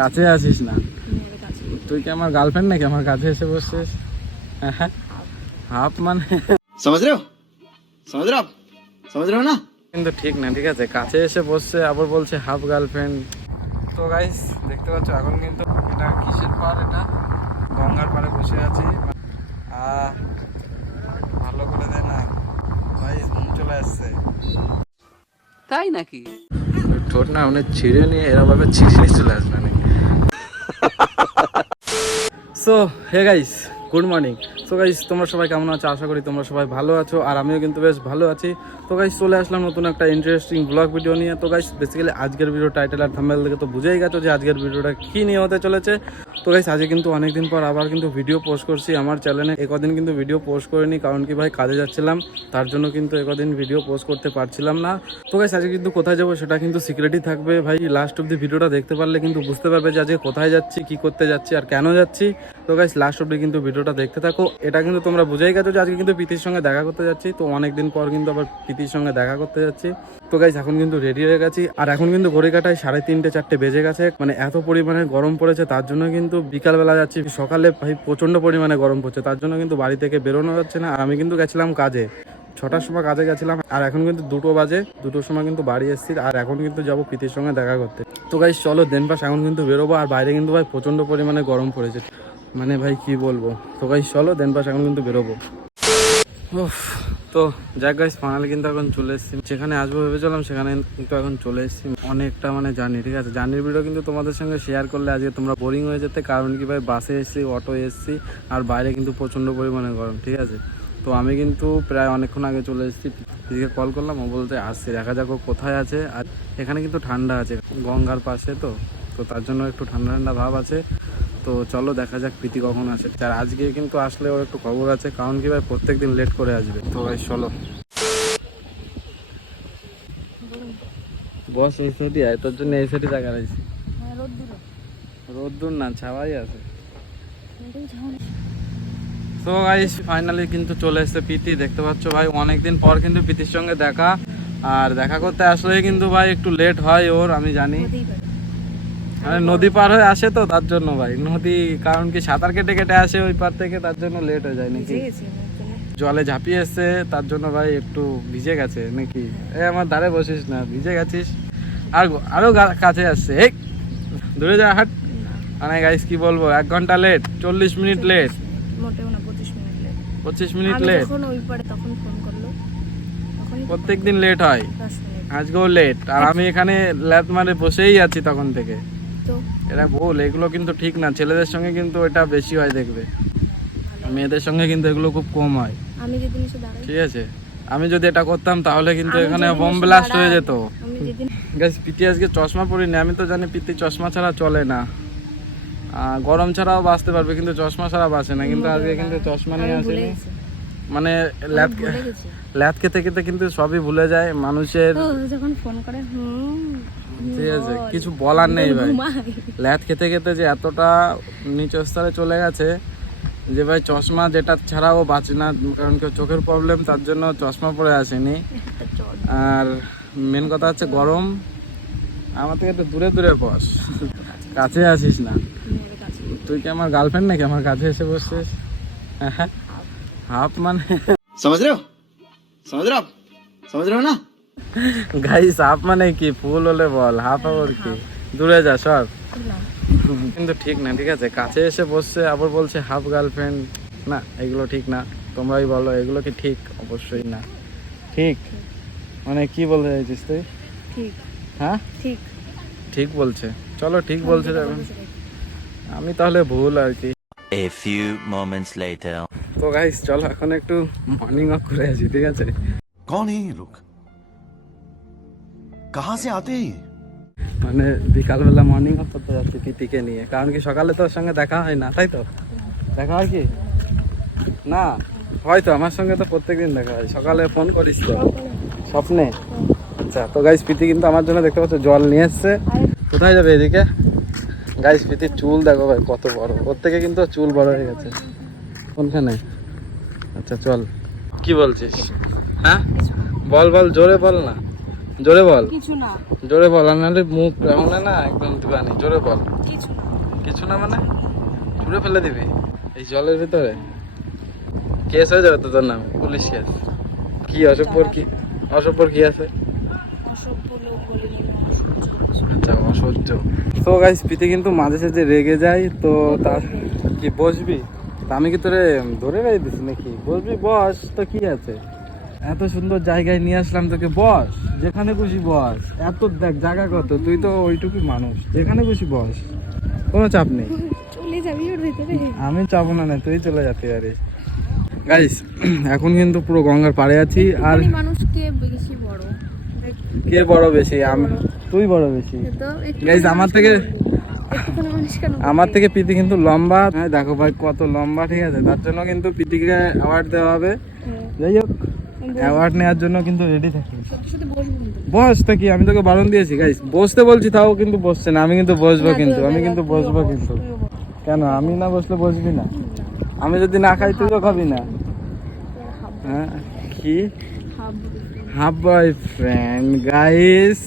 কাছে আছিস না? তুই কি আমার গার্লফ্রেন্ড নাকি? আমার কাছে এসে বসছিস? হ্যাঁ হাফ মানে? সমুদ্র সমুদ্র সমাজ না? কিন্তু ঠিক না ঠিক আছে। কাছে এসে বসছে আবার বলছে হাফ গার্লফ্রেন্ড তো গাইস দেখতে পাচ্ছ এখন কিন্তু এটা কিসের পার এটা? গঙ্গার পাড়ে বসে আছি। ভালো করে দেয় না। গাইস ঘুম চলে আসছে। তাই নাকি? ঠোঁট না মানে ছিঁড়ে নিয়ে এরকমভাবে ছিঁড়ে চলে আসবে নাকি? So hey guys good morning so guys তোমরা সবাই কেমন আছো? আশা করি তোমরা সবাই ভালো আছো আর আমিও কিন্তু বেশ ভালো আছি। তো গাইস চলে আসলাম নতুন একটা ইন্টারেস্টিং ব্লগ ভিডিও নিয়ে। তো গাইস বেসিক্যালি আজকের ভিডিও টাইটেল আর থাম্বেল দেখে তো বুঝেই গেছো যে আজকের ভিডিওটা কী নিয়ে হতে চলেছে। তো গাইস আজকে কিন্তু অনেকদিন পর আবার কিন্তু ভিডিও পোস্ট করছি আমার চ্যানেলে একদিন কিন্তু ভিডিও পোস্ট করিনি, কারণ কি ভাই, কাজে যাচ্ছিলাম, তার জন্য কিন্তু একদিন ভিডিও পোস্ট করতে পারছিলাম না। তো গাইস আজকে কিন্তু কোথায় যাব সেটা কিন্তু সিক্রেটই থাকবে ভাই লাস্ট অব্দি ভিডিওটা দেখতে পারলে কিন্তু বুঝতে পারবে যে আজকে কোথায় যাচ্ছি, কি করতে যাচ্ছি আর কেন যাচ্ছি। তো গাইস লাস্ট অব্দি কিন্তু ভিডিওটা দেখতে থাকো। এটা কিন্তু তোমরা বুঝেই গেছো যে আজকে কিন্তু প্রীতির সঙ্গে দেখা করতে যাচ্ছি। তো অনেকদিন পর কিন্তু আবার প্রীতির সঙ্গে দেখা করতে যাচ্ছি। তো গাইস এখন কিন্তু রেডি হয়ে গেছি। আর এখন কিন্তু ঘড়ি কাটায় সাড়ে তিনটে, চারটে বেজে গেছে। মানে এত পরিমাণে গরম পড়েছে, তার জন্য কিন্তু বিকালবেলা যাচ্ছি। সকালে ভাই প্রচণ্ড পরিমাণে গরম পড়ছে, তার জন্য কিন্তু বাড়ি থেকে বেরোনো যাচ্ছে না। আর আমি কিন্তু গেছিলাম কাজে। ছটার সময় কাজে গেছিলাম, আর এখন কিন্তু দুটো বাজে। দুটোর সময় কিন্তু বাড়ি এসেছি, আর এখন কিন্তু যাব প্রীতির সঙ্গে দেখা করতে। তো গাইস চলো দেন পাশ, এখন কিন্তু বেরোবো। আর বাইরে কিন্তু ভাই প্রচণ্ড পরিমাণে গরম পড়েছে। মানে ভাই কি বলব? তো গাইস চলো দেন পাশ, এখন কিন্তু বেরোবো। তো যাক গাইস ফাইনালি কিন্তু এখন চলে এসেছি। যেখানে আসব ভেবেছিলাম, সেখানে কিন্তু এখন চলে এসেছি। অনেকটা মানে জার্নি ঠিক আছে? জার্নির ভিডিও কিন্তু তোমাদের সঙ্গে শেয়ার করলে আজকে তোমরা বোরিং হয়ে যেতে, কারণ কি ভাই বাসে এসেছি অটো এসেছি, আর বাইরে কিন্তু প্রচণ্ড পরিমাণে গরম, ঠিক আছে? তো আমি কিন্তু প্রায় অনেকক্ষণ আগে চলে এসেছি। দিদিকে কল করলাম, ও বলতে আসছি, দেখা যাক কোথায় আছে। আর এখানে কিন্তু ঠান্ডা আছে, গঙ্গার পাশে তো। তো তার জন্য একটু ঠান্ডা ঠান্ডা ভাব আছে। তো চলো দেখা যাক প্রীতি কখন আসে। আর আজকে কিন্তু আসলে ওর একটু খবর আছে কারণ কি ভাই প্রত্যেক দিন লেট করে আসবে। তো ভাই চলো। বস এই সাইডে আয় তোর জন্য এই সাইডে জায়গা রয়েছে হ্যাঁ রোদ দূরে। রোদ্দুর না ছাওয়াই আছে। তো গাইস ফাইনালি কিন্তু চলে এসেছে প্রীতি দেখতে পাচ্ছ ভাই অনেকদিন পর কিন্তু প্রীতির সঙ্গে দেখা। আর দেখা করতে আসলে কিন্তু ভাই একটু লেট হয় ওর আমি জানি। মানে নদী পার হয়ে আসে তো তার জন্য ভাই। নদী কারণ কি সাঁতার কেটে কেটে আসে ওই পার থেকে তার জন্য লেট হয়ে যায় নাকি। জলে ঝাঁপিয়ে এসছে তার জন্য ভাই একটু ভিজে গেছে নাকি? এ আমার ধারে বসিস না ভিজে গেছিস? আর আরও গা- কাছে আসছে এই দূরে যা হাট। মানে গাইস কি বলব এক ঘণ্টা লেট চল্লিশ মিনিট লেট মোটেও না পঁচিশ মিনিট লেট পঁচিশ মিনিট লেট ওই পারে তখন ফোন করল। তখনই প্রত্যেক দিন লেট হয়। আজকেও লেট আর আমি এখানে ল্যাদ মারে বসেই আছি তখন থেকে। তো। এটা ভুল এগুলো কিন্তু ঠিক না। ছেলেদের সঙ্গে কিন্তু এটা বেশি হয় দেখবে। মেয়েদের সঙ্গে কিন্তু এগুলো খুব কম হয়। আমি যেদিন এসে দাঁড়াই। ঠিক আছে? আমি যদি এটা করতাম তাহলে কিন্তু এখানে বোম ব্লাস্ট হয়ে যেত। গাইস পিটি আজকে চশমা পরিনি। আমি তো জানি পিতি চশমা ছাড়া চলে না। গরম ছাড়াও বাঁচতে পারবে কিন্তু চশমা ছাড়া বাঁচে না। কিন্তু আজকে কিন্তু চশমা নিয়ে আসেনি। মানে ল্যাদ গেছি। ল্যাদ খেতে খেতে কিন্তু সবই ভুলে যায়। মানুষের যখন ফোন করে হুম, ঠিক আছে কিছু বলার নেই ভাই। ল্যাদ খেতে খেতে যে এতটা নিচু স্তরে চলে গেছে যে ভাই চশমা যেটা ছাড়াও বাঁচে না কারণ কেউ চোখের প্রবলেম তার জন্য চশমা পরে আসেনি। আর মেন কথা হচ্ছে গরম। আমার থেকে একটু দূরে দূরে বস। কাছে আসিস না। তুই কি আমার গার্লফ্রেন্ড নাকি? আমার কাছে এসে বসছিস? হ্যাঁ, হ্যাঁ। হাফ মানে সমুদ্র সমুদ্র সমুদ্র না? গাইস হাফ মানে কি? ফুল হলে বল হাফ আবার কি? দূরে যা সব কিন্তু ঠিক না ঠিক আছে? কাছে এসে বসছে আবার বলছে হাফ গার্লফ্রেন্ড না এগুলো ঠিক না তোমরাই বলো এগুলো কি ঠিক? অবশ্যই না। ঠিক? মানে কি বলতে চাইছিস তুই? ঠিক। হ্যাঁ? ঠিক। ঠিক বলছে। চলো ঠিক বলছে যখন আমি তাহলে ভুল আর কি। এ ফিউ মোমেন্টস লেটার তো গাইস চলো এখন একটু মর্নিং ওয়াক করে আসি ঠিক আছে? কোন এই कहां से आते हैं ये মানে বিকালবেলা মর্নিং ওয়াক করতে যাচ্ছি প্রীতিকে নিয়ে কারণ কি সকালে তোর সঙ্গে দেখা হয় না তাই তো দেখা হয় কি না হয়তো আমার সঙ্গে তো প্রত্যেকদিন দেখা হয় সকালে ফোন করিস তো স্বপ্নে আচ্ছা তো গাইস প্রীতি কিন্তু আমার জন্য দেখতে পাচ্ছ জল নিয়ে এসছে কোথায় যাবে এদিকে গাইস প্রীতির চুল দেখো ভাই কত বড় ওর থেকে কিন্তু ওর চুল বড় হয়ে গেছে কোনখানে আচ্ছা চল কি বলছিস হ্যাঁ বল বল জোরে বল না জোরে বল। কিছু না। জোরে বল নাহলে মুখ এমন না একদম দিবানি জোরে বল। কিছু না। কিছু না মানে? ছুড়ে ফেলে দিবি। এই জলের ভিতরে? কেস হয়ে যাবে তো তোর নামে পুলিশ কেস। কি অসভ্যর কি? অসভ্যর কি আছে? আচ্ছা অসহ্য। তো গাইস পিতে কিন্তু মাঝে সাঝে রেগে যায় তো তার কি বসবি? তা আমি কি তোরে ধরে রাই দিছি নাকি? বসবি বস তো কি আছে? এত সুন্দর জায়গায় নিয়ে আসলাম তোকে বস। যেখানে খুশি বস। এত দেখ জায়গা কত? তুই তো ওইটুকু মানুষ। যেখানে খুশি বস। কোনো চাপ নেই। আমি চাবো না না তুই চলে যেতে পারিস গাইস এখন কিন্তু পুরো গঙ্গার পাড়ে আছি আর মানুষ কে বেশি বড়? কে বড় বেশি? আমি তুই বড় বেশি। গাইস আমার থেকে আমার থেকে প্রীতি কিন্তু লম্বা। হ্যাঁ দেখো ভাই কত লম্বা ঠিক আছে? তার জন্য কিন্তু প্রীতিকে অ্যাওয়ার্ড দেওয়া হবে। যাই হোক। অ্যাওয়ার্ড নেওয়ার জন্য কিন্তু রেডি থাকি সত্যি সত্যি বসবো কিন্তু বস তো কি আমি তোকে বারণ দিয়েছি গাইস বসতে বলছি তাও কিন্তু বসছে না আমি কিন্তু বসবো না, কিন্তু তুইও আমি বস, কিন্তু তুইও বসবো বস, কিন্তু তুইও বস। কেন আমি না বসলে বসবি না আমি যদি না খাই তুইও খাবি না হ্যাঁ কি হাব हाँ बॉयफ्रेंड गाइस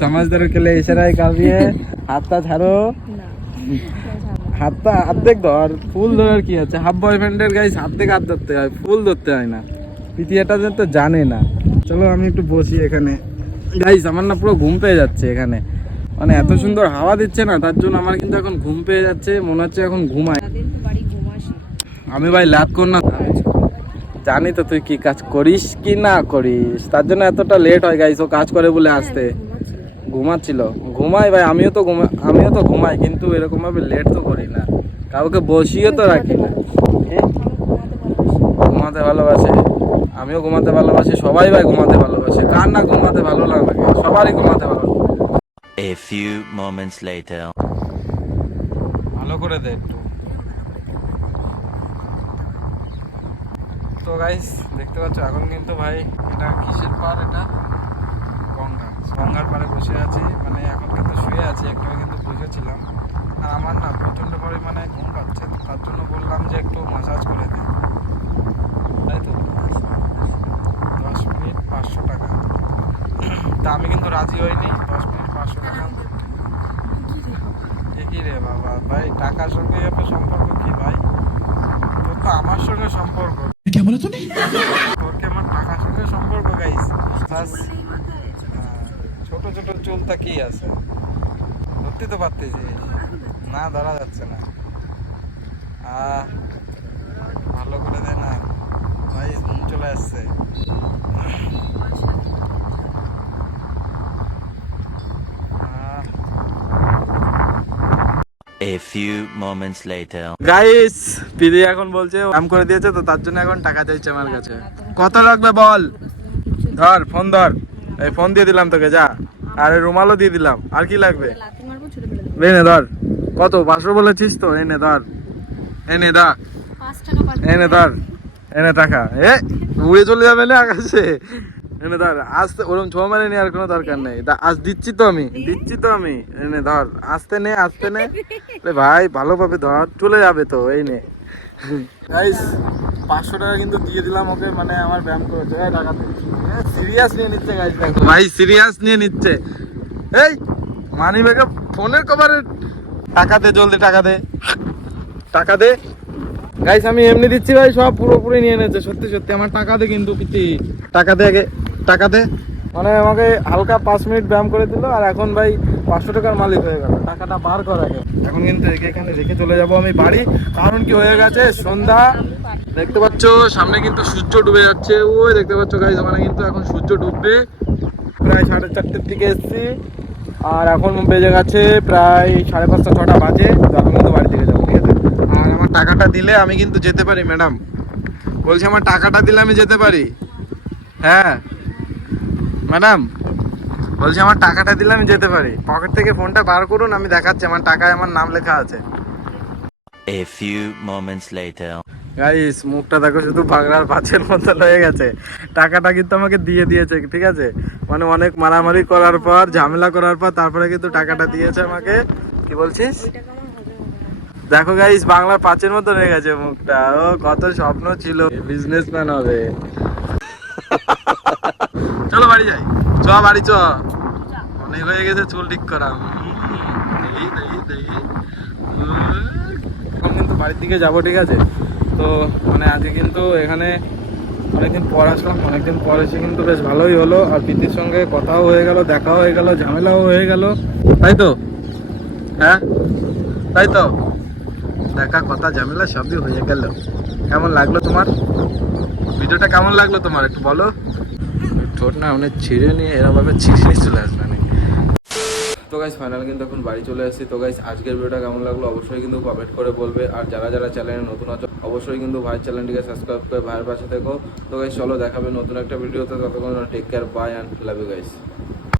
समझदारों के लिए इशारा है काफी है হাতটা ছাড়ো না হাতটা অর্ধেক ধর ফুল ধরার কি আছে হাফ বয়ফ্রেন্ডের গাইস অর্ধেক হাত ধরতে হয় ফুল ধরতে হয় না যেন তো জানে না। চলো আমি একটু বসি এখানে। গাইস আমার না পুরো ঘুম পেয়ে যাচ্ছে এখানে। মানে এত সুন্দর হাওয়া দিচ্ছে না, তার জন্য আমার কিন্তু এখন ঘুম পেয়ে যাচ্ছে, মনে হচ্ছে এখন ঘুমাসি আমি ভাই লাভ কর না। জানি তো তুই কি কাজ করিস কি না করিস, তার জন্য এতটা লেট হয় গাইস ও কাজ করে বলে আসতে। ঘুমাচ্ছিল। ঘুমাই ভাই, আমিও তো ঘুমা আমিও তো ঘুমাই, কিন্তু এরকম ভাবে লেট তো করি না। কাউকে বসিয়ে তো রাখি না। ঘুমাতে ভালোবাসে। আমিও ঘুমাতে ভালোবাসি সবাই ভাই ঘুমাতে ভালোবাসে। কার না ঘুমাতে ভালো লাগে? সবারই ঘুমাতে ভালো লাগে। A few moments later. ভালো করে দে একটু। তো গাইস দেখতে পাচ্ছ এখন কিন্তু ভাই এটা কিসের পার এটা? গঙ্গা। গঙ্গার পাড়ে বসে আছি মানে এখন কিন্তু শুয়ে আছি একটু কিন্তু বুঝেছিলাম আর আমার না প্রচণ্ড পরিমাণে ঘুম পাচ্ছে তার জন্য বললাম যে একটু মাসাজ করে দিই তাই তো দশ মিনিট পাঁচশো টাকা তা আমি কিন্তু রাজি হইনি। দশ মিনিট পাঁচশো টাকা। ঠিকই রে বাবা ভাই টাকার সঙ্গে আপনার সম্পর্ক কি ভাই? তোর তো আমার সঙ্গে সম্পর্ক। কেমন তুমি তোর কি আমার টাকার সঙ্গে সম্পর্ক গাইস ছোট ছোট চুলটা কি আছে? ধরতে তো পারতেছি। না ধরা যাচ্ছে না। আহ ভালো করে দেয় না। ভাই ঘুম চলে আসছে। A few moments later. Guys পিদি এখন বলছে কাম করে দিয়েছে তো তার জন্য এখন টাকা চাইছে আমার কাছে। কত লাগবে বল? ধর ফোন ধর। এই ফোন দিয়ে দিলাম তোকে যা। আর রুমালও দিয়ে দিলাম। আর কি লাগবে? এনে ধর। কত? পাঁচশো বলেছিস তো? এনে ধর। এনে দা। এনে ধর। এনে টাকা। এ উড়ে চলে যাবে না আকাশে? এনে ধর আসতে ওরকম ছো মেরে নেওয়ার কোনো দরকার নেই। আজ দিচ্ছি তো আমি দিচ্ছি তো আমি। এনে ধর আসতে নে আসতে নে। ভাই ভালোভাবে ধর চলে যাবে তো এই নে। গাইস পাঁচশো টাকা কিন্তু দিয়ে দিলাম ওকে মানে আমার ব্যায়াম করেছে। এই সিরিয়াস নিয়ে নিচ্ছে গাইস দেখো। ভাই সিরিয়াস নিয়ে নিচ্ছে। এই মানি ব্যাগে ফোনের কভারে টাকা দে জলদি টাকা দে। টাকা দে। গাইস আমি এমনি দিচ্ছি ভাই সব পুরোপুরি নিয়ে নিয়েছে সত্যি সত্যি। আমার টাকা দে কিন্তু পিতি টাকা দে আগে। টাকা দে। মানে আমাকে হালকা পাঁচ মিনিট ব্যায়াম করে দিল আর এখন ভাই পাঁচশো টাকার মালিক হয়ে গেল। টাকাটা বার কর আগে। এখন কিন্তু একে এখানে রেখে চলে যাব আমি বাড়ি। কারণ কি হয়ে গেছে? সন্ধ্যা। দেখতে পাচ্ছ সামনে কিন্তু সূর্য ডুবে যাচ্ছে। ওই দেখতে পাচ্ছ গাইস মানে কিন্তু এখন সূর্য ডুববে। প্রায় সাড়ে চারটের দিকে এসেছি। আর এখন বেজে গেছে প্রায় সাড়ে পাঁচটা ছটা বাজে। তো এখন কিন্তু বাড়ি থেকে যাব ঠিক আছে? আর আমার টাকাটা দিলে আমি কিন্তু যেতে পারি ম্যাডাম বলছি আমার টাকাটা দিলে আমি যেতে পারি। হ্যাঁ। ম্যাডাম বলছি আমার টাকাটা দিলে আমি যেতে পারি। পকেট থেকে ফোনটা বার করুন আমি দেখাচ্ছি আমার টাকায় আমার নাম লেখা আছে। A few moments later. Guys মুখটা দেখো শুধু বাংলার পাঁচের মতো হয়ে গেছে। টাকাটা কিন্তু আমাকে দিয়ে দিয়েছে ঠিক আছে? মানে অনেক মারামারি করার পর ঝামেলা করার পর তারপরে কিন্তু টাকাটা দিয়েছে আমাকে। কি বলছিস? দেখো গাইস বাংলার পাঁচের মতো হয়ে গেছে মুখটা। ও কত স্বপ্ন ছিল। বিজনেসম্যান হবে। বাড়ি যাই। চ বাড়ি চ। অনেক হয়ে গেছে, চুল ঠিক করা। কিন্তু বাড়ির দিকে যাব, ঠিক আছে? তো মানে আজকে কিন্তু এখানে অনেকদিন পর আসলাম, অনেকদিন পর এসে কিন্তু বেশ ভালোই হলো। আর প্রীতির সঙ্গে কথাও হয়ে গেল, দেখাও হয়ে গেল, ঝামেলাও হয়ে গেল। তাই তো? হ্যাঁ? তাই তো? দেখা, কথা, ঝামেলা সবই হয়ে গেল। কেমন লাগল তোমার? ভিডিওটা কেমন লাগল তোমার, একটু বলো? ঠোঁট না মানে ছিঁড়ে নিয়ে এরকম ভাবে ছিঁড়ে চলে আসবে না তো গাইস ফাইনাল কিন্তু এখন বাড়ি চলে আসছি তো গাইস আজকের ভিডিওটা কেমন লাগল অবশ্যই কিন্তু কমেন্ট করে বলবে। আর যারা যারা চ্যানেলে নতুন আছো, অবশ্যই কিন্তু ভাইয়ের চ্যানেলটিকে সাবস্ক্রাইব করে ভাইয়ের পাশে থেকো। তো গাইস চলো দেখাবে নতুন একটা ভিডিওতে ততক্ষণ take care bye and love you guys